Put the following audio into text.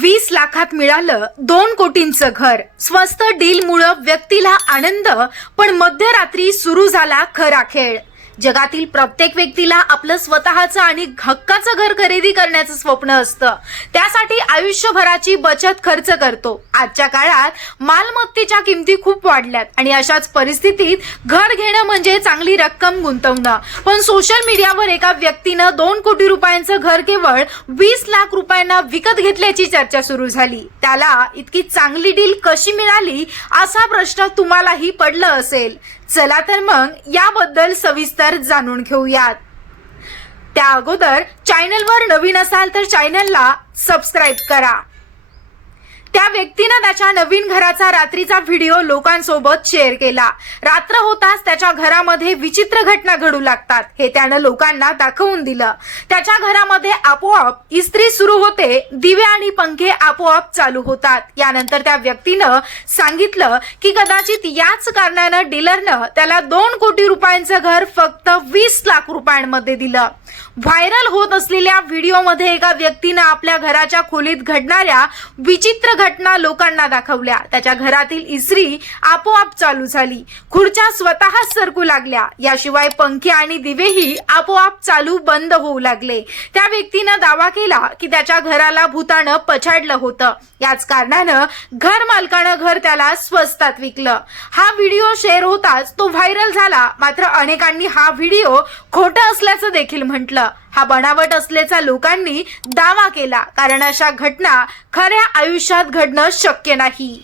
वीस लाखात मिळालं दोन कोटींचं घर. स्वस्त डीलमुळं व्यक्तीला आनंद पण मध्यरात्री सुरू झाला खरा खेळ. जगातील प्रत्येक व्यक्तीला आपलं स्वतःचं आणि हक्काचं घर खरेदी करण्याचं स्वप्न असतं. त्यासाठी आयुष्यभराची बचत खर्च करतो. आजच्या काळात मालमत्तेच्या किमती खूप वाढल्यात आणि अशाच परिस्थितीत घर घेणं म्हणजे चांगली रक्कम गुंतवणं. पण सोशल मीडियावर एका व्यक्तीनं दोन कोटी रुपयांचं घर केवळ वीस लाख रुपयांना विकत घेतल्याची चर्चा सुरू झाली. त्याला इतकी चांगली डील कशी मिळाली असा प्रश्न तुम्हालाही पडलं असेल. चला तर मग याबद्दल सविस्तर जाणून घेऊयात. त्या अगोदर चॅनलवर नवीन असाल तर चॅनलला सबस्क्राईब करा. व्यक्तीनं त्याच्या नवीन घराचा रात्रीचा व्हिडिओ लोकांसोबत शेअर केला. रात्र होताच त्याच्या घरामध्ये विचित्र घटना घडू लागतात. हे त्यानं लोकांना दाखवून दिलं. त्याच्या घरामध्ये आपोआप इस्त्री सुरू होते दिवे आणि पंखे आपोआप चालू होतात. यानंतर त्या व्यक्तीनं सांगितलं की कदाचित याच कारणानं डीलरनं त्याला दोन कोटी रुपयांचं घर फक्त वीस लाख रुपयांमध्ये दिलं. व्हायरल होत असलेल्या व्हिडिओमध्ये एका व्यक्तीनं आपल्या घराच्या खोलीत घडणाऱ्या विचित्र घटना लोकांना दाखवल्या. त्याच्या घरातील इस्त्री आपोआप चालू झाली. खुर्च्या स्वतःच सरकू लागल्या. याशिवाय पंखे आणि दिवेही आपोआप चालू बंद होऊ लागले. त्या व्यक्तीनं दावा केला की त्याच्या घराला भूतानं पछाडलं होतं. याच कारणानं घर मालकानं घर त्याला स्वस्तात विकलं. हा व्हिडिओ शेअर होताच तो व्हायरल झाला. मात्र अनेकांनी हा व्हिडिओ खोटं असल्याचं देखील म्हटलं. हा बनावट असल्याचा लोकांनी दावा केला. कारण अशा घटना खऱ्या आयुष्यात घडणं शक्य नाही.